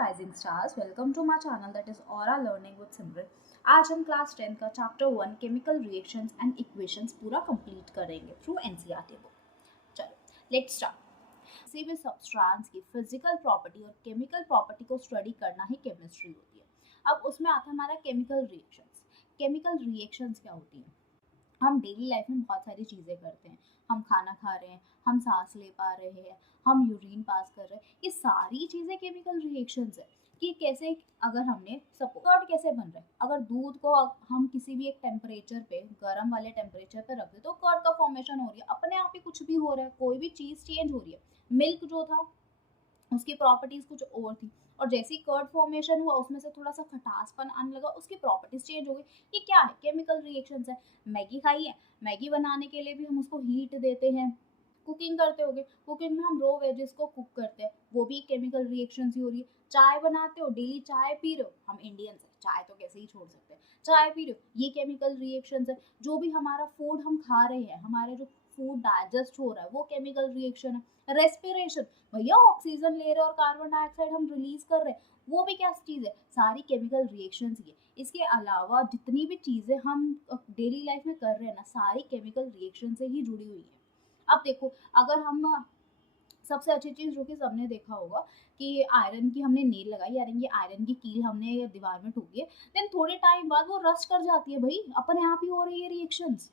Rising stars, welcome to my channel that is Aura learning with Simran. आज हम class 10 का chapter 1 chemical reactions and equations पूरा complete करेंगे through NCERT book. चलो let's start. किसी भी सब्सटेंस की फिजिकल प्रॉपर्टी और केमिकल प्रॉपर्टी को स्टडी करना ही केमिस्ट्री होती है। अब उसमें आता है हमारा केमिकल रिएक्शंस। केमिकल रिएक्शंस क्या होती है? हम डेली लाइफ में बहुत सारी चीज़ें करते हैं। हम खाना खा रहे हैं, हम सांस ले पा रहे हैं, हम यूरिन पास कर रहे हैं, ये सारी चीज़ें केमिकल रिएक्शंस है। कि कैसे, अगर हमने कर्ड कैसे बन रहा है, अगर दूध को हम किसी भी एक टेम्परेचर पे, गर्म वाले टेम्परेचर पे रख दे तो कर्ड का फॉर्मेशन हो रही है, अपने आप ही कुछ भी हो रहा है, कोई भी चीज़ चेंज हो रही है। मिल्क जो था उसकी प्रॉपर्टीज कुछ और थी, और जैसे ही कर्ड फॉर्मेशन हुआ उसमें से थोड़ा सा खटासपन आने लगा, उसकी प्रॉपर्टीज चेंज हो गई। ये क्या है? केमिकल रिएक्शंस है। मैगी खाई है, मैगी बनाने के लिए भी हम उसको हीट देते हैं। कुकिंग करते होगे, कुकिंग में हम रो वेजेस को कुक करते हैं, वो भी केमिकल रिएक्शंस ही हो रही है। चाय बनाते हो, डेली चाय पी रहे हो, हम इंडियंस हैं, चाय तो कैसे ही छोड़ सकते हैं, चाय पी रहे हो, ये केमिकल रिएक्शंस है। जो भी हमारा फूड हम खा रहे हैं, हमारे जो फूड डाइजेस्ट हो रहा है, वो केमिकल रिएक्शन है। रेस्पिरेशन, भैया ऑक्सीजन ले रहे हैं और कार्बन डाइऑक्साइड हम रिलीज कर रहे हैं, वो भी क्या चीज़ है? सारी केमिकल रिएक्शंस ही है। इसके अलावा जितनी भी चीज़ें हम डेली लाइफ में कर रहे हैं ना, सारी केमिकल रिएक्शन से ही जुड़ी हुई है। अब देखो, अगर हम सबसे अच्छी चीज़ जो कि सबने देखा होगा कि आयरन की हमने नेल लगाई, आयरन की कील हमने दीवार में ठोकी है, देन थोड़े टाइम बाद वो रस्ट कर जाती है, भाई अपने आप ही हो रही है रिएक्शंस।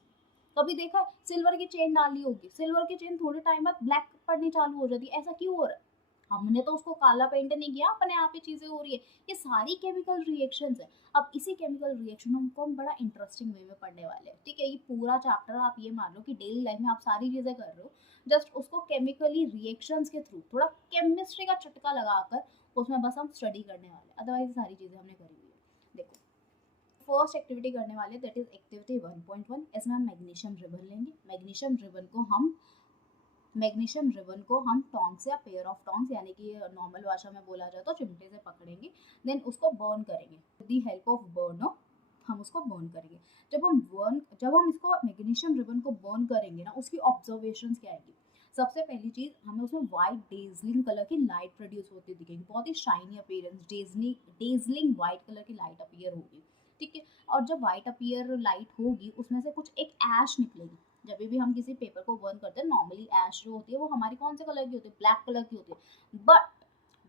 कभी देखा सिल्वर की चेन डाली होगी, सिल्वर की चेन थोड़े टाइम बाद ब्लैक पड़नी चालू हो जाती है, ऐसा क्यों हो रहा है? हमने तो उसको काला पेंट नहीं किया, अपने आप ही चीजें हो रही है। ये सारी केमिकल रिएक्शंस है। अब इसी केमिकल रिएक्शन को हम बड़ा इंटरेस्टिंग वे में पढ़ने वाले हैं, ठीक है? ये पूरा चैप्टर आप ये मान लो कि डेली लाइफ में आप सारी चीजें कर रहे हो, जस्ट उसको केमिकली रिएक्शंस के थ्रू थोड़ा केमिस्ट्री का चटका लगाकर उसमें बस हम स्टडी करने वाले, अदरवाइज सारी चीजें हमने करी हुई है। देखो, फर्स्ट एक्टिविटी करने वाले, दैट इज एक्टिविटी 1.1। इसमें हम मैग्नीशियम रिबन लेंगे। मैग्नीशियम रिबन को हम टोंग या पेयर ऑफ टोंग्स, यानी कि नॉर्मल भाषा में बोला जाए तो चिमटे से पकड़ेंगे, देन उसको बर्न करेंगे with the help of burner. हम उसको बर्न करेंगे। जब हम इसको मैग्नीशियम रिबन को बर्न करेंगे ना, उसकी ऑब्जर्वेशंस क्या आएगी? सबसे पहली चीज, हमें उसमें वाइट डेजलिंग कलर की लाइट प्रोड्यूस होती दिखेगी, बहुत ही shiny appearance, dazzling white colour की लाइट अपीयर होगी, ठीक है? और जब वाइट अपीयर लाइट होगी, उसमें से कुछ एक ऐश निकलेगी। जब भी हम किसी पेपर को बर्न करते हैं, नॉर्मली ऐश जो होती है वो हमारी कौन से कलर की होती है? ब्लैक कलर की होती है।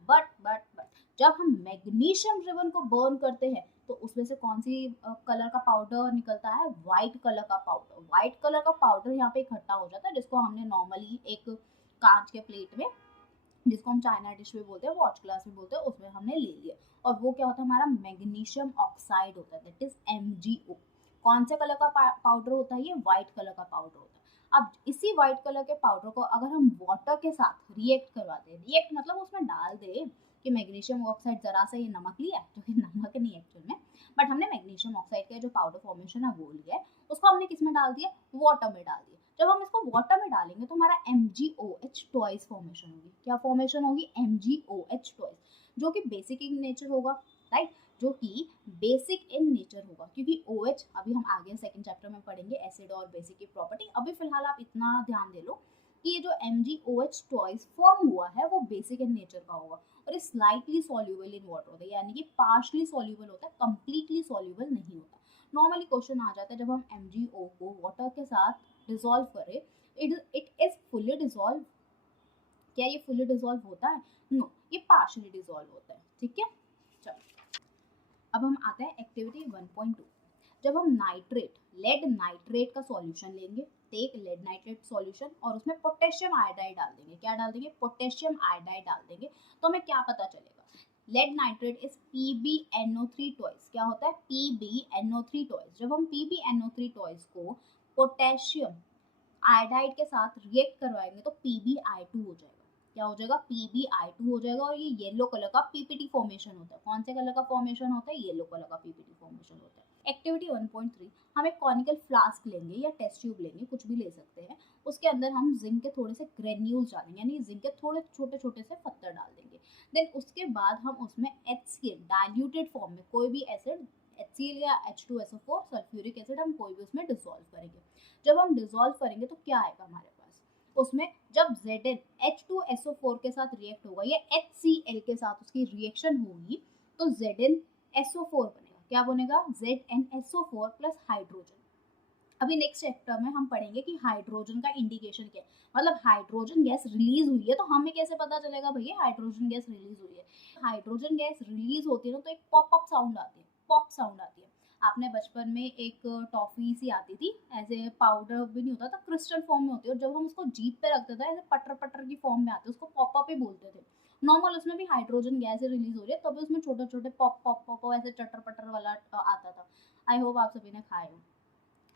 बट जब हम मैग्नीशियम रिबन को बर्न करते हैं तो उसमें से कौन सी कलर का पाउडर निकलता है? व्हाइट कलर का पाउडर। व्हाइट कलर का पाउडर यहाँ पे इकट्ठा हो जाता है, जिसको हमने नॉर्मली एक कांच के प्लेट में, जिसको हम चाइना डिश में बोलते हैं, वॉच ग्लास में बोलते हैं, उसमें हमने ले लिया। और वो क्या होता है? हमारा मैग्नीशियम ऑक्साइड होता है, दैट इज MgO। कौन से कलर का पाउडर होता है? ये व्हाइट कलर का पाउडर होता है। अब इसी व्हाइट कलर के पाउडर को अगर हम वाटर के साथ रिएक्ट करवाते हैं, रिएक्ट मतलब उसमें डाल दे कि मैग्नीशियम ऑक्साइड, जरा सा ये नमक लिया, जो कि नमक नहीं एक्चुअल में, बट हमने मैग्नीशियम ऑक्साइड का जो पाउडर फॉर्मेशन है वो लिया है, उसको हमने किस में डाल दिया? वाटर में डाल दिया। जब हम इसको वाटर में डालेंगे तो हमारा MgOH ट्वाइस फॉर्मेशन होगी। क्या फॉर्मेशन होगी? MgOH ट्वाइस, जो कि बेसिक इन नेचर होगा, राइट? जो कि बेसिक इन नेचर होगा, क्योंकि OH अभी हम आगे सेकंड चैप्टर में पढ़ेंगे, एसिड और बेसिक की प्रॉपर्टी। अभी फिलहाल आप इतना ध्यान दे लो कि ये जो MgOH ट्वाइस फॉर्म हुआ है वो बेसिक इन नेचर का होगा, और ये स्लाइटली सॉल्यूबल इन वाटर होता है, यानी कि पार्शली सॉल्यूबल होता है, कंप्लीटली सॉल्यूबल नहीं होता। नॉर्मली क्वेश्चन आ जाता है, जब हम MgO को वाटर के साथ डिसॉल्व करें, इट इज फुल्ली डिसॉल्व। क्या ये फुल्ली डिसॉल्व होता है? नो, ये पार्शियली डिसॉल्व होता है, ठीक है? चलो, अब हम आते हैं एक्टिविटी 1.2। जब हम लेड नाइट्रेट का सॉल्यूशन लेंगे, टेक लेड नाइट्रेट सॉल्यूशन, और उसमें पोटेशियम आयोडाइड डाल देंगे। क्या डाल देंगे? पोटेशियम आयोडाइड डाल देंगे। तो हमें क्या पता चलेगा? Lead nitrate is PbNO3 twice. क्या होता है? PbNO3 twice. जब हम PbNO3 ट्वाइस को पोटेशियम आयोडाइड के साथ रिएक्ट करवाएंगे तो PbI2 हो जाएगा। क्या हो जाएगा? PbI2 हो जाएगा, और ये येलो कलर का PPT फॉर्मेशन होता है। कौन से कलर का फॉर्मेशन होता है? येलो कलर का PPT फॉर्मेशन होता है। एक्टिविटी 1.3, हम एक कॉनिकल फ्लास्क लेंगे या टेस्ट ट्यूब लेंगे, कुछ भी ले सकते हैं। उसके अंदर हम जिंक के थोड़े से ग्रेन्यूल्स डालेंगे, यानी जिंक के थोड़े छोटे छोटे से पत्थर डाल देंगे। देन उसके बाद हम उसमें HCl डाइल्यूटेड फॉर्म में कोई भी एसिड, HCl या H2SO4 सल्फ्यूरिक एसिड, हम कोई भी उसमें डिसॉल्व करेंगे। जब हम डिसॉल्व करेंगे तो क्या आएगा हमारे पास? उसमें जब Zn H2SO4 के साथ रिएक्ट होगा या HCl के साथ उसकी रिएक्शन होगी तो ZnSO4 बनेगा। क्या बनेगा? ZnSO4 plus hydrogen. अभी नेक्स्ट चैप्टर में हम पढ़ेंगे कि हाइड्रोजन का इंडिकेशन क्या है, मतलब हाइड्रोजन गैस रिलीज हुई है तो हमें कैसे पता चलेगा भैया हाइड्रोजन गैस रिलीज हुई है। हाइड्रोजन गैस रिलीज होती है ना तो एक पॉप अप साउंड आती है, पॉप साउंड आती है। आपने बचपन में एक टॉफी सी आती थी, ऐसे पाउडर भी नहीं होता था, क्रिस्टल फॉर्म में होती है और जब हम उसको जीभ पे रखते थे ऐसे पटर पटर की फॉर्म में आते, उसको पॉप अप ही बोलते थे। नॉर्मल उसमें भी हाइड्रोजन गैस रिलीज हो रही है तभी उसमें छोटे छोटे पॉप पॉप पॉप ऐसे चटर पटर वाला आता था। आई होप आप सभी ने खाए हो।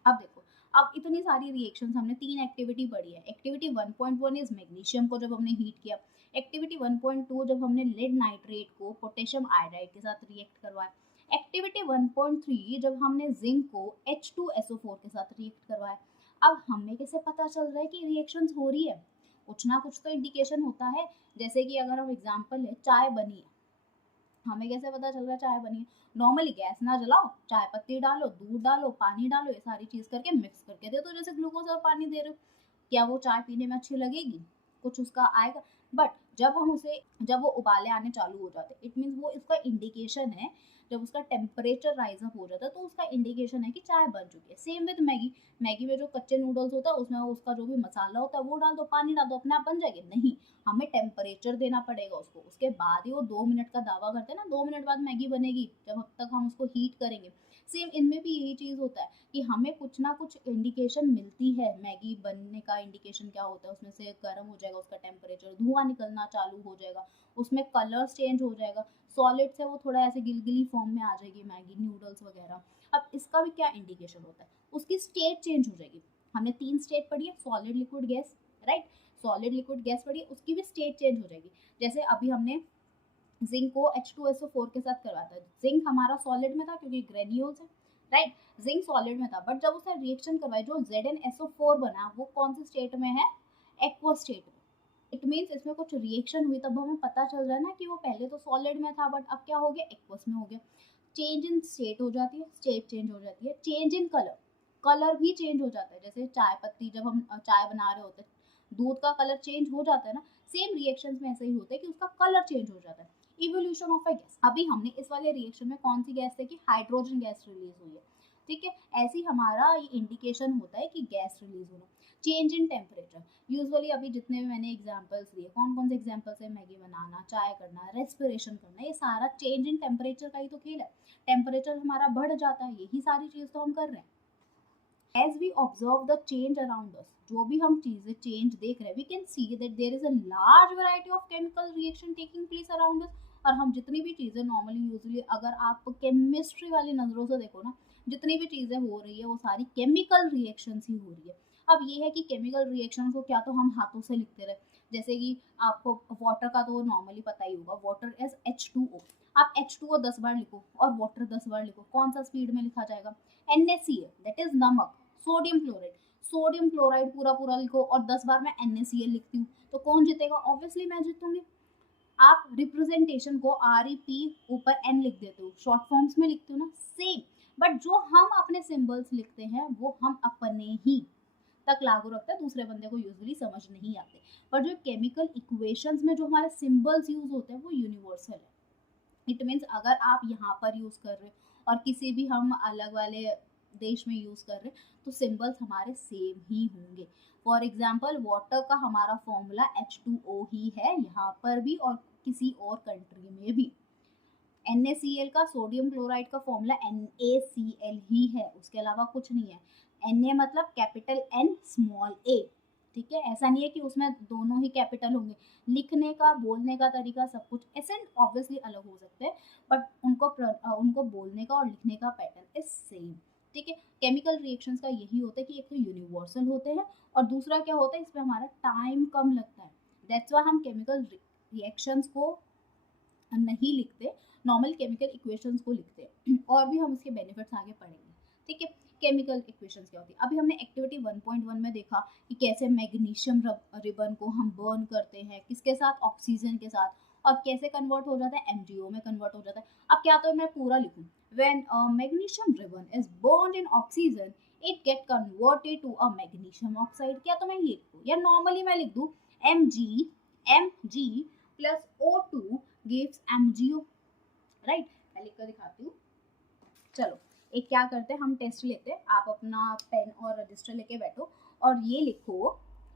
अब देखो, अब इतनी सारी रिएक्शंस हमने 3 एक्टिविटी पढ़ी है। एक्टिविटी 1.1 इज मैग्नीशियम को जब हमने हीट किया। एक्टिविटी 1.2 जब हमने लेड नाइट्रेट को पोटेशियम आयोडाइड के साथ रिएक्ट करवाया। एक्टिविटी 1.3 जब हमने जिंक को H2SO4 के साथ रिएक्ट करवाया। अब हमें कैसे पता चल रहा है कि रिएक्शंस हो रही है? कुछ ना कुछ तो इंडिकेशन होता है। जैसे कि अगर हम एग्जांपल ले, चाय बनी है, हमें कैसे पता चल रहा है चाय बनी है? नॉर्मली गैस ना जलाओ, चाय पत्ती डालो, दूध डालो, पानी डालो, ये सारी चीज करके मिक्स करके दे दो, जैसे ग्लूकोज और पानी दे रहे हो। क्या वो चाय पीने में अच्छी लगेगी? कुछ उसका आएगा। बट जब वो उबाले आने चालू हो जाते, इट मीन्स वो इसका इंडिकेशन है। जब उसका टेम्परेचर राइज अप हो जाता है तो उसका इंडिकेशन है कि चाय बन चुकी है। Same with Maggi. मैगी में जो कच्चे नूडल्स होता है उसमें उसका जो भी मसाला होता है वो डाल दो, पानी डाल दो, अपने आप बन जाएगी? नहीं, हमें टेम्परेचर देना पड़ेगा उसको, उसके बाद ही वो 2 मिनट का दावा करते हैं ना, 2 मिनट बाद मैगी बनेगी, जब तक हम उसको हीट करेंगे। सेम इनमें भी यही चीज़ होता है कि हमें कुछ ना कुछ इंडिकेशन मिलती है। मैगी बनने का इंडिकेशन क्या होता है? उसमें से गर्म हो जाएगा उसका टेम्परेचर, धुआं निकलना चालू हो जाएगा, उसमें कलर्स चेंज हो जाएगा, सॉलिड से वो थोड़ा ऐसे गिलगिली फॉर्म में आ जाएगी मैगी नूडल्स वगैरह। अब इसका भी क्या इंडिकेशन होता है? उसकी स्टेट चेंज हो जाएगी। हमने 3 स्टेट पढ़ी है, solid liquid gas, right? Solid liquid gas पढ़ी है, उसकी भी स्टेट चेंज हो जाएगी। जैसे अभी हमने जिंक को H2SO4 के साथ करवाया था। जिंक हमारा सॉलिड में था क्योंकि ग्रेन्यूल्स है, राइट? जिंक सॉलिड में था, बट जब उसने रिएक्शन करवाई जो ZnSO4 बना वो कौन सी स्टेट में है? एक्वा स्टेट में। इट मीन्स इसमें कुछ रिएक्शन हुई तब हमें पता चल रहा है ना कि वो पहले तो सॉलिड में था बट अब क्या हो गया? एक्वस में हो गया। चेंज इन स्टेट हो जाती है, स्टेट चेंज हो जाती है। चेंज इन कलर, कलर भी चेंज हो जाता है। जैसे चाय पत्ती जब हम चाय बना रहे होते हैं दूध का कलर चेंज हो जाता है ना, सेम रिएक्शंस में ऐसा ही होता है कि उसका कलर चेंज हो जाता है। Evolution of a gas. अभी हमने इस वाले रिएक्शन में कौन सी गैस देखी? हाइड्रोजन गैस रिलीज हुई है, ठीक है? ऐसे ही हमारा ये इंडिकेशन होता है कि गैस रिलीज होना। चेंज इन टेम्परेचर, यूजुअली अभी जितने भी मैंने एग्जांपल्स दिए, कौन कौन से एग्जांपल्स है? मैगी बनाना, चाय करना, रेस्पिरेशन करना, ये सारा चेंज इन टेम्परेचर का ही तो खेल है। टेम्परेचर हमारा बढ़ जाता है, यही सारी चीज तो हम कर रहे हैं। As we observe the change around us, जो भी हम चीजें चेंज देख रहे हैं, we can see that there is a large variety of chemical reaction taking place around us. और हम जितनी भी चीजें नॉर्मली यूजुअली अगर आप केमिस्ट्री वाली नजरों से देखो ना, जितनी भी चीजें हो रही है वो सारी केमिकल रिएक्शंस ही हो रही है। अब ये है कि केमिकल रिएक्शन को क्या तो हम हाथों से लिखते रहे, जैसे कि आपको वाटर का तो नॉर्मली पता ही होगा, वाटर एज H2O। आप H2O 10 बार लिखो और वाटर 10 बार लिखो, कौन सा स्पीड में लिखा जाएगा? NaCl, दैट इज नमक, सोडियम क्लोराइड, सोडियम क्लोराइड पूरा पूरा लिखो और 10 बार मैं NaCl लिखती हूँ तो कौन जीतेगा? ऑब्वियसली मैं जीतूंगी। आप रिप्रेजेंटेशन को REP ऊपर N लिख देते हो, शॉर्ट फॉर्म्स में लिखते हो ना, सेम। बट जो हम अपने सिंबल्स लिखते हैं वो हम अपने ही तक लागू रखते हैं, दूसरे बंदे को यूजुअली समझ नहीं आते। पर जो केमिकल इक्वेशंस में जो हमारे सिंबल्स यूज होते हैं वो यूनिवर्सल है। इट मीन्स अगर आप यहाँ पर यूज कर रहे हो और किसी भी हम अलग वाले देश में यूज कर रहे हैं तो सिंबल्स हमारे सेम ही होंगे। फॉर एग्जाम्पल वाटर का हमारा फॉर्मूला H2O ही है यहाँ पर भी और किसी और कंट्री में भी। NaCl का, सोडियम क्लोराइड का फॉर्मूला NaCl ही है, उसके अलावा कुछ नहीं है। Na मतलब कैपिटल N स्मॉल a, ठीक है? ऐसा नहीं है कि उसमें दोनों ही कैपिटल होंगे। लिखने का, बोलने का तरीका, सब कुछ एसेंट ऑब्वियसली अलग हो सकते हैं बट उनको बोलने का और लिखने का पैटर्न इज सेम, ठीक है? केमिकल रिएक्शंस का यही होता है कि एक तो यूनिवर्सल होते हैं और दूसरा क्या होता है, इसमें हमारा टाइम कम लगता है। दैट्स वाई हम केमिकल रिएक्शंस को नहीं लिखते, नॉर्मल केमिकल इक्वेशंस को लिखते हैं। और भी हम उसके बेनिफिट्स आगे पढ़ेंगे, ठीक है? केमिकल इक्वेशंस क्या होती है? अभी हमने एक्टिविटी 1.1 में देखा कि कैसे मैग्नीशियम रिबन को हम बर्न करते हैं, किसके साथ? ऑक्सीजन के साथ, और कैसे कन्वर्ट हो जाता है? MgO में कन्वर्ट हो जाता है। अब क्या तो मैं पूरा लिखूं, when magnesium ribbon is burned in oxygen it get converted to a magnesium oxide. क्या तो मैं ये लिखूँ या नॉर्मली मैं लिख दूँ Mg plus O2 gives MgO, right. मैं लिख कर दिखाती हूँ। चलो एक क्या करते हैं, हम टेस्ट लेते हैं। आप अपना पेन और रजिस्टर लेके बैठो और ये लिखो,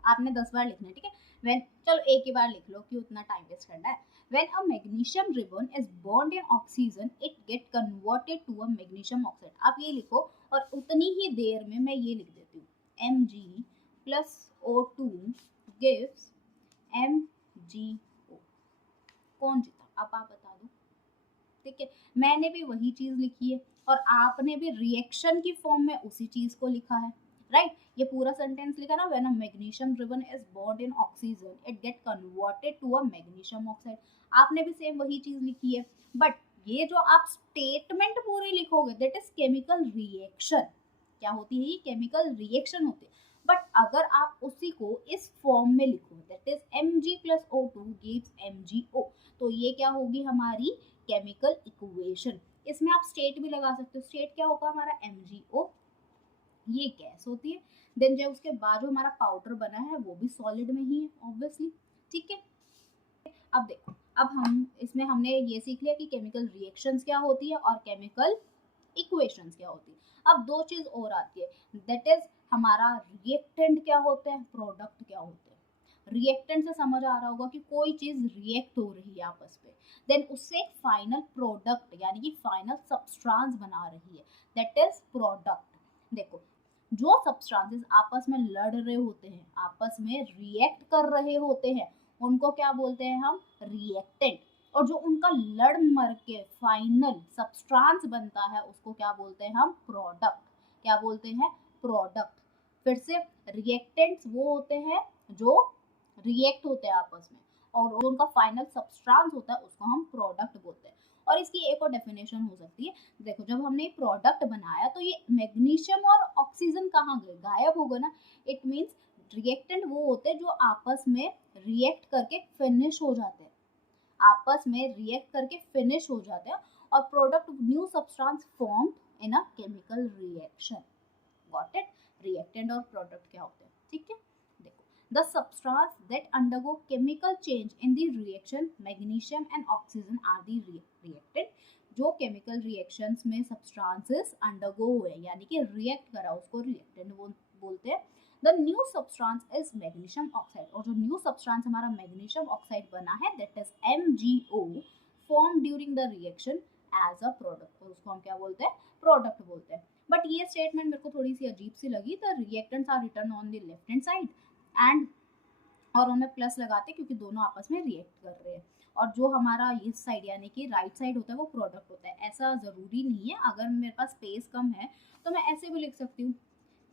आपने 10 बार लिखना है, ठीक है। व्हेन, चलो एक ही बार लिख लो कि उतना टाइम वेस्ट करना है। When a magnesium ribbon is burned in oxygen it get converted to a magnesium oxide. आप ये लिखो और उतनी ही देर में मैं ये लिख देती हूँ Mg plus O2 gives MgO। कौन जीता अब आप बता दो, ठीक है। मैंने भी वही चीज लिखी है और आपने भी रिएक्शन की फॉर्म में उसी चीज को लिखा है, राइट। ये पूरा सेंटेंस लिखा ना, when a magnesium ribbon is burned in oxygen it get converted to a magnesium oxide. आपने भी सेम वही चीज लिखी है, बट ये जो आप स्टेटमेंट पूरी लिखोगे दैट इज केमिकल रिएक्शन। क्या होती है ये? केमिकल रिएक्शन होती है। बट अगर आप उसी को इस फॉर्म में लिखो that is Mg plus O2 gives MgO, तो ये क्या होगी हमारी केमिकल इक्वेशन। इसमें आप स्टेट भी लगा सकते हो। स्टेट क्या होगा हमारा MgO, ये गैस होती है। देन जब उसके बाद जो हमारा पाउडर बना है वो भी सॉलिड में ही है ऑब्वियसली, ठीक है। अब देखो, अब हम इसमें हमने ये सीख लिया कि केमिकल रिएक्शंस क्या होती है और केमिकल इक्वेशंस क्या होती है। अब दो चीज और आती है, दैट इज हमारा रिएक्टेंट क्या होता है, प्रोडक्ट क्या होते हैं। रिएक्टेंट से समझ आ रहा होगा कि कोई चीज रिएक्ट हो रही है आपस में, देन उससे एक फाइनल प्रोडक्ट यानी कि फाइनल सब्सटेंस बना रही है, दैट इज प्रोडक्ट। देखो, जो सब्सटेंसेस आपस में लड़ रहे होते हैं, आपस में रिएक्ट कर रहे होते हैं, उनको क्या बोलते हैं हम? रिएक्टेंट। और जो उनका लड़ मर के फाइनल सब्सटेंस बनता है उसको क्या बोलते हैं हम? प्रोडक्ट। क्या बोलते हैं? प्रोडक्ट। फिर से, रिएक्टेंट्स वो होते हैं जो रिएक्ट होते हैं आपस में, और उनका फाइनल सब्सटेंस होता है उसको हम प्रोडक्ट बोलते हैं। और इसकी एक और डेफिनेशन हो सकती है, देखो जब हमने प्रोडक्ट बनाया तो ये मैग्नीशियम और ऑक्सीजन कहाँ गए? गायब हो गए ना। इट मीन्स रिएक्टेंट वो होते हैं जो आपस में रिएक्ट करके फिनिश हो जाते हैं, आपस में रिएक्ट करके फिनिश हो जाते हैं, और product new substance form in a chemical reaction. Got it? Reactant और प्रोडक्ट क्या होते हैं, ठीक है। देखो, the substance that undergo chemical change in the reaction magnesium and oxygen are the reactant. जो केमिकल रिएक्शंस में सब्सटेंसेस अंडरगो हुए यानी कि रिएक्ट करा उसको रिएक्टेंट बोलते हैं। The new substance is magnesium oxide, और जो न्यू सब्सटेंस हमारा मैग्नीशियम ऑक्साइड बना है that is MgO form during the reaction as a product, तो उसको हम क्या बोलते हैं? प्रोडक्ट बोलते हैं। बट ये स्टेटमेंट मेरे को थोड़ी सी अजीब सी लगी। The reactants are written on the left hand side and, और उनमें प्लस लगाते क्योंकि दोनों आपस में रिएक्ट कर रहे हैं, और जो हमारा इस साइड यानी कि राइट साइड होता है वो प्रोडक्ट होता है। ऐसा ज़रूरी नहीं है, अगर मेरे पास स्पेस कम है तो मैं ऐसे भी लिख सकती हूँ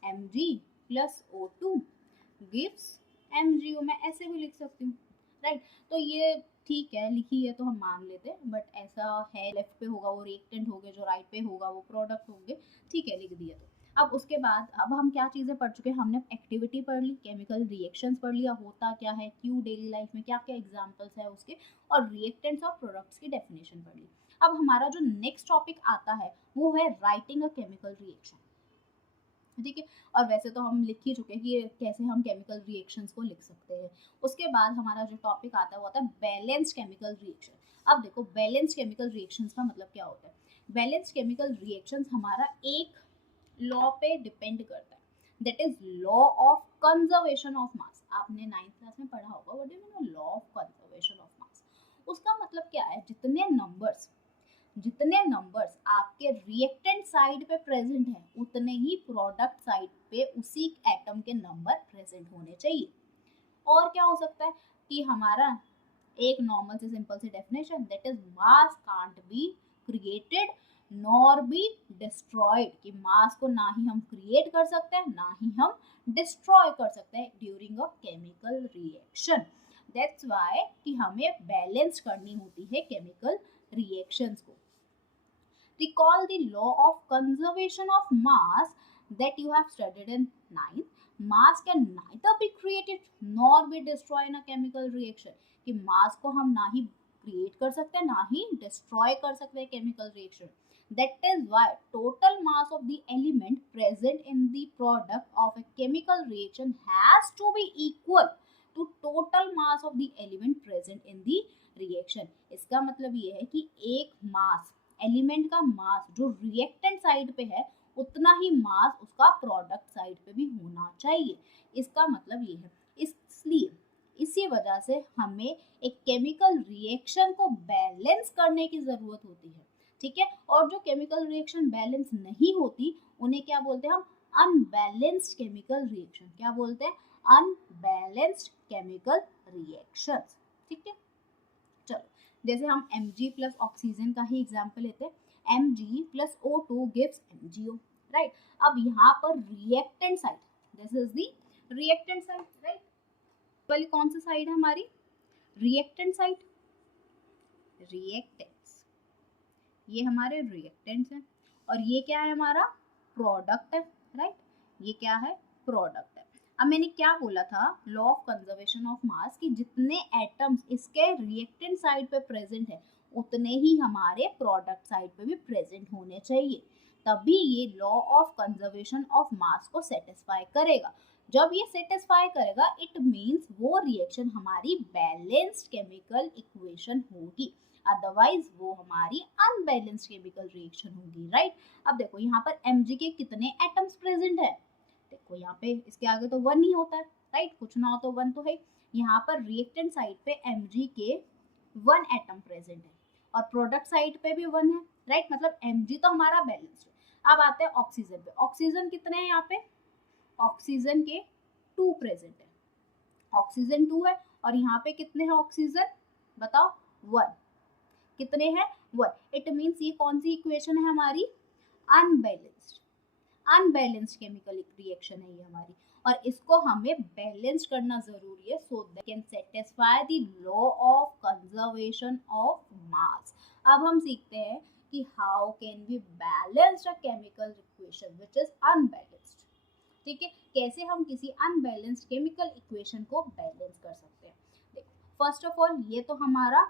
Mg plus O2 gives MgO, मैं ऐसे भी लिख सकती हूँ, राइट। तो ये ठीक है, लिखी है तो हम मान लेते हैं, बट ऐसा है लेफ्ट पे होगा वो रिएक्टेंट होंगे, जो राइट पे होगा वो प्रोडक्ट होंगे, ठीक है, लिख दिया। तो अब उसके बाद अब हम क्या चीज़ें पढ़ चुके हैं? हमने एक्टिविटी पढ़ ली, केमिकल रिएक्शंस पढ़ लिया, होता क्या है, क्यों, डेली लाइफ में क्या क्या एग्जांपल्स है उसके, और रिएक्टेंट्स और प्रोडक्ट्स की डेफिनेशन पढ़ ली। अब हमारा जो नेक्स्ट टॉपिक आता है वो है राइटिंग अ केमिकल रिएक्शन, ठीक है। और वैसे तो हम लिख ही चुके हैं कि कैसे हम केमिकल रिएक्शंस को लिख सकते हैं। उसके बाद हमारा जो टॉपिक आता है वो आता है बैलेंस्ड केमिकल रिएक्शन। अब देखो, बैलेंस्ड केमिकल रिएक्शंस का मतलब क्या होता है? बैलेंस्ड केमिकल रिएक्शंस हमारा एक लॉ पे डिपेंड करता है, that is law of conservation of मास। आपने 9th क्लास में पढ़ा होगा, what do you know law of conservation of मास? उसका मतलब क्या है? जितने नंबर्स आपके रिएक्टेंट साइड पे प्रेजेंट हैं उतने ही प्रोडक्ट साइड पे उसी एटम के नंबर प्रेजेंट होने चाहिए। और क्या हो सकता है कि हमारा एक नॉर्मल से सिंपल सी definition, that is mass can't be created nor be destroyed, कि मास को ना ही हम क्रिएट कर सकते हैं ना ही हम डिस्ट्रॉय कर सकते हैं during a chemical reaction. That's why कि हमें बैलेंस करनी होती है केमिकल रिएक्शंस को। Recall the law of conservation of mass that you have studied in 9th. Mass can neither be created nor be destroyed in a chemical reaction, कि mass को हम ना ही क्रिएट कर सकते हैं ना ही डिस्ट्रॉय कर सकते हैं chemical reaction. That is why total mass of the element present in the product of a chemical reaction has to be equal to total mass of the element present in the reaction. इसका मतलब ये है कि एक मास, element का मास जो reactant side पे है उतना ही मास उसका प्रोडक्ट साइड पे भी होना चाहिए. इसका मतलब ये है. इसलिए इसी वजह से हमें एक केमिकल रिएक्शन को बैलेंस करने की जरूरत होती है. ठीक है. और जो केमिकल रिएक्शन बैलेंस नहीं होती उन्हें क्या बोलते हैं हम? Unbalanced chemical reaction. क्या बोलते हैं? Unbalanced chemical reactions. ठीक है. चलो, जैसे हम Mg प्लस ऑक्सीजन का ही एग्जांपल लेते हैं. Mg plus O2 gives MgO. Right. अब यहाँ पर reactant side, this is the reactant side. Right. वाली कौन सी साइड है हमारी? Reactant side. रिएक्टेंट्स, ये हमारे रिएक्टेंट्स हैं. और ये क्या है? हमारा प्रोडक्ट है. राइट. ये क्या है? प्रोडक्ट है. अब मैंने क्या बोला था? लॉ ऑफ कंजर्वेशन ऑफ मास कि जितने एटम्स इसके रिएक्टेंट साइड पे प्रेजेंट है उतने ही हमारे प्रोडक्ट साइड पे भी प्रेजेंट होने चाहिए, तभी ये लॉ ऑफ कंजर्वेशन ऑफ मास को सेटिस्फाई करेगा. जब ये सेटिस्फाई करेगा इट मीन्स वो रिएक्शन हमारी बैलेंस्ड केमिकल इक्वेशन होगी, अदरवाइज वो हमारी अनबैलेंस्ड केमिकल रिएक्शन होगी. राइट. अब देखो यहाँ पर Mg के कितने एटम्स प्रेजेंट है? देखो यहाँ पे इसके आगे तो 1 ही होता है. राइट. कुछ ना हो तो 1 तो है. यहाँ पर रिएक्टेंट साइड पे Mg के 1 एटम प्रेजेंट है और प्रोडक्ट साइड पे भी 1 है. राइट. मतलब Mg तो हमारा बैलेंस्ड है. अब आते हैं ऑक्सीजन पे. ऑक्सीजन कितने हैं यहाँ पे? ऑक्सीजन के 2 प्रेजेंट है. ऑक्सीजन 2 है और यहाँ पे कितने हैं ऑक्सीजन? बताओ. 1. कितने हैं? 1. इट मीन्स ये कौन सी इक्वेशन है हमारी? अनबैलेंस्ड. अनबैलेंस्ड केमिकल रिएक्शन है ये हमारी, और इसको हमें बैलेंस करना जरूरी है so that can satisfy the law of conservation of mass. अब हम सीखते हैं कि how can we balance a chemical equation which is unbalanced. ठीक है. कैसे हम किसी अनबैलेंस्ड केमिकल इक्वेशन को बैलेंस कर सकते हैं? देखो, फर्स्ट ऑफ ऑल ये तो हमारा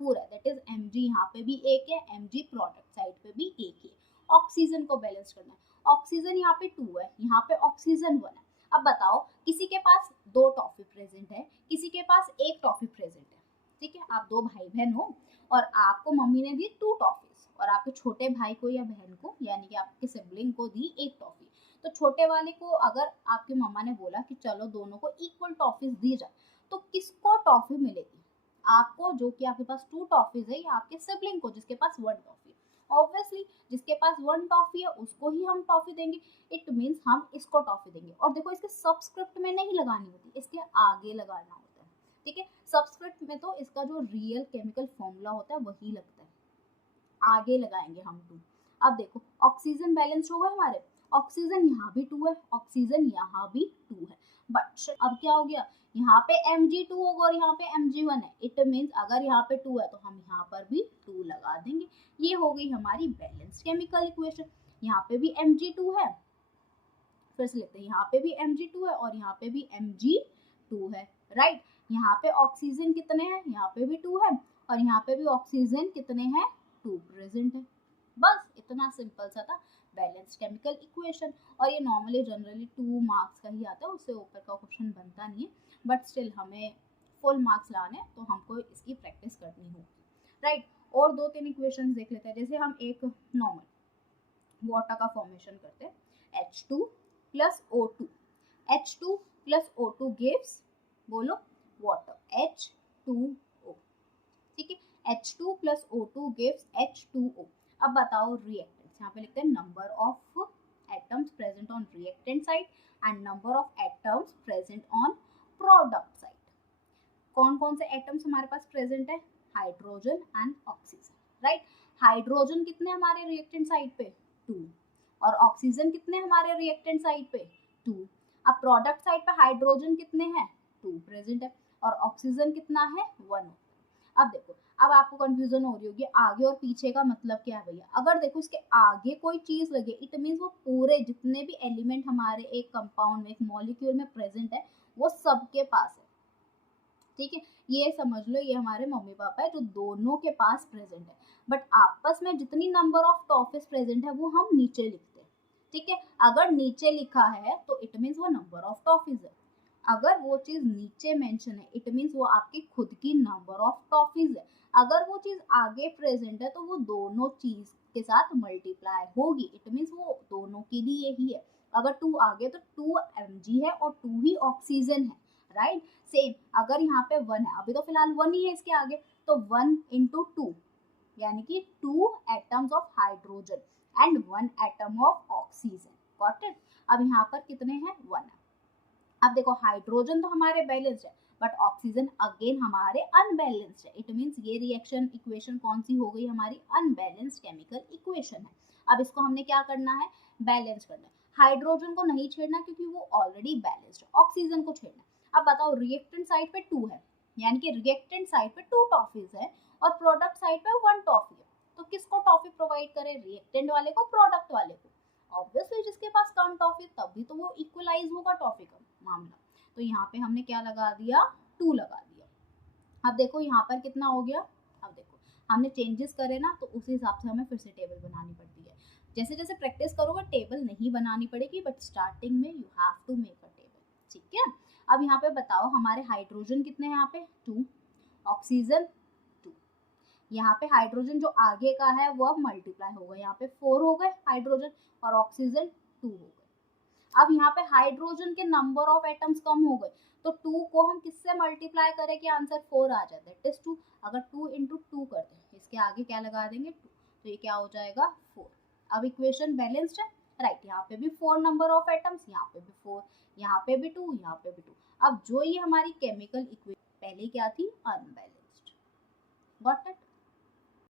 पूरा, दैट इज Mg यहाँ पे भी एक है, Mg प्रोडक्ट साइड पे भी एक है. ऑक्सीजन को बैलेंस करना है. ऑक्सीजन यहाँ पे 2 है, यहाँ पे ऑक्सीजन 1 है. अब बताओ, किसी के पास 2 टॉफी प्रेजेंट है, किसी के पास 1 टॉफी प्रेजेंट है. ठीक है. आप 2 भाई बहन हो और आपको मम्मी ने दी 2 टॉफीज और आपके छोटे भाई को या बहन को यानी कि आपके सिबलिंग को दी 1 टॉफी. तो छोटे वाले को अगर आपकी मम्मा ने बोला कि चलो दोनों को इक्वल टॉफीज दी जाए, तो किसको टॉफी मिलेगी? आपको, जो कि आपके पास 2 टॉफीज है, या आपके सिबलिंग को जिसके पास 1 टॉफी. ऑब्वियसली जिसके पास 1 टॉफी है उसको ही हम टॉफी देंगे. इट मीन्स हम इसको टॉफी देंगे. और देखो, इसके सबस्क्रिप्ट में नहीं लगानी होती, इसके आगे लगाना होता है. ठीक है. सबस्क्रिप्ट में तो इसका जो रियल केमिकल फॉर्मूला होता है वही लगता है, आगे लगाएंगे हम 2. अब देखो, ऑक्सीजन बैलेंस हो गए हमारे. ऑक्सीजन यहाँ भी 2 है, ऑक्सीजन यहाँ भी 2 है. बट अब क्या हो गया? यहाँ पे Mg2 होगा और यहाँ पे Mg1 है. इट मीन्स अगर यहाँ पे 2 है तो हम यहाँ पर भी 2 लगा देंगे. ये हो गई हमारी बैलेंस्ड केमिकल इक्वेशन. यहाँ पे भी Mg2 है, फिर से लेते हैं, यहाँ पे भी Mg2 है और यहाँ पे भी Mg2 है. राइट. यहाँ पे ऑक्सीजन कितने हैं? यहाँ पे भी 2 है और यहाँ पे भी ऑक्सीजन कितने हैं? 2 प्रेजेंट है. बस इतना सिंपल सा था बैलेंस्ड केमिकल इक्वेशन. और ये नॉर्मली जनरली 2 मार्क्स का ही आता है, उससे ऊपर का क्वेश्चन बनता नहीं है. बट स्टिल हमें फुल मार्क्स लाने तो हमको इसकी प्रैक्टिस करनी होगी. राइट. और 2-3 इक्वेशन देख लेते हैं. जैसे हम एक नॉर्मल वाटर का फॉर्मेशन करते हैं, H2 plus O2. H2 plus O2 gives, बोलो, वाटर, H2O. ठीक है. H2 plus O2 gives H2O. अब बताओ रिएक्टेंट्स. यहाँ पे लिखते हैं number of atoms present on reactant side and number of atoms present on product side. कौन कौन से एटम्स हमारे पास प्रेजेंट है? Hydrogen and oxygen. Right. Hydrogen कितने हमारे रिएक्टेंट साइड पे? 2. और ऑक्सीजन कितने हमारे रिएक्टेंट साइड पे? 2. अब प्रोडक्ट साइड पे हाइड्रोजन कितने हैं? 2 प्रेजेंट है और ऑक्सीजन कितना है? 1. अब देखो, अब आपको कंफ्यूजन हो रही होगी आगे और पीछे का मतलब क्या है भैया. अगर देखो इसके आगे कोई चीज लगे इट मीन्स वो पूरे जितने भी एलिमेंट हमारे एक कंपाउंड में, एक मॉलिक्यूल में प्रेजेंट है, वो सबके पास है. ठीक है, ये समझ लो ये हमारे मम्मी पापा है जो दोनों के पास प्रेजेंट है, बट आपस में जितनी नंबर ऑफ टॉफीज प्रेजेंट है वो हम नीचे लिखते हैं। ठीक है, अगर नीचे लिखा है तो इट मीन्स वो नंबर ऑफ टॉफीज है, अगर वो चीज नीचे मेंशन है इट मीन्स वो आपकी खुद की नंबर ऑफ टॉफीज है, अगर वो चीज आगे प्रेजेंट है तो वो दोनों चीज के साथ मल्टीप्लाई होगी, इट मीन्स वो दोनों के लिए ही है। अगर 2 आगे तो 2 mg है और 2 ही ऑक्सीजन है, राइट। सेम अगर यहाँ पे 1 है, अभी तो फिलहाल 1 ही है इसके आगे, तो 1 into 2 यानी कि 2 atoms of hydrogen and 1 atom of oxygen. Got it. अब यहाँ पर कितने हैं? 1 है। अब देखो हाइड्रोजन तो हमारे बैलेंस्ड है बट ऑक्सीजन अगेन हमारे अनबैलेंस्ड है, इट मीन्स ये रिएक्शन इक्वेशन कौन सी हो गई? हमारी अनबैलेंस्ड केमिकल इक्वेशन है। अब इसको हमने क्या करना है? बैलेंस करना है। हाइड्रोजन को नहीं छेड़ना क्योंकि वो ऑलरेडी बैलेंस्ड है, ऑक्सीजन को छेड़ना है। अब बताओ रिएक्टेंट साइड पे 2 है, यानी कि रिएक्टेंट साइड पे 2 टॉफीज है और प्रोडक्ट साइड पे 1 टॉफी है, तो किसको टॉफी प्रोवाइड करें? रिएक्टेंट वाले को, प्रोडक्ट वाले को। ऑब्वियसली जिसके पास कम टॉफी तभी तो वो इक्वलाइज होगा टॉफी का मामला। तो यहाँ पे हमने क्या लगा दिया? 2 लगा दिया। अब देखो यहाँ पर कितना हो गया? अब देखो हमने चेंजेस करे ना तो उस हिसाब से हमें फिर से टेबल बनानी पड़ती है। जैसे जैसे प्रैक्टिस करोगे टेबल नहीं बनानी पड़ेगी, बट स्टार्टिंग में you have to make a table. ठीक है, अब यहाँ पे बताओ हमारे हाइड्रोजन कितने हैं? यहाँ पे 2, ऑक्सीजन 2। यहाँ पे हाइड्रोजन जो आगे का है वो अब मल्टीप्लाई हो गए, यहाँ पे 4 हो गए हाइड्रोजन और ऑक्सीजन 2 हो गए। अब यहाँ पे हाइड्रोजन के नंबर ऑफ एटम्स कम हो गए, तो 2 को हम किससे मल्टीप्लाई करें कि आंसर 4 आ जाए? That is 2। अगर 2 into 2 करते हैं, इसके आगे क्या लगा देंगे? 2, तो ये क्या हो जाएगा? 4। अब इक्वेशन बैलेंस्ड है, राइट। यहाँ पे भी 4 नंबर ऑफ एटम्स, यहाँ पे भी 4, यहाँ पे भी 2, यहाँ पे भी 2। अब जो ये हमारी केमिकल इक्वेशन पहले क्या थी? अनबैलेंस्ड। Got it.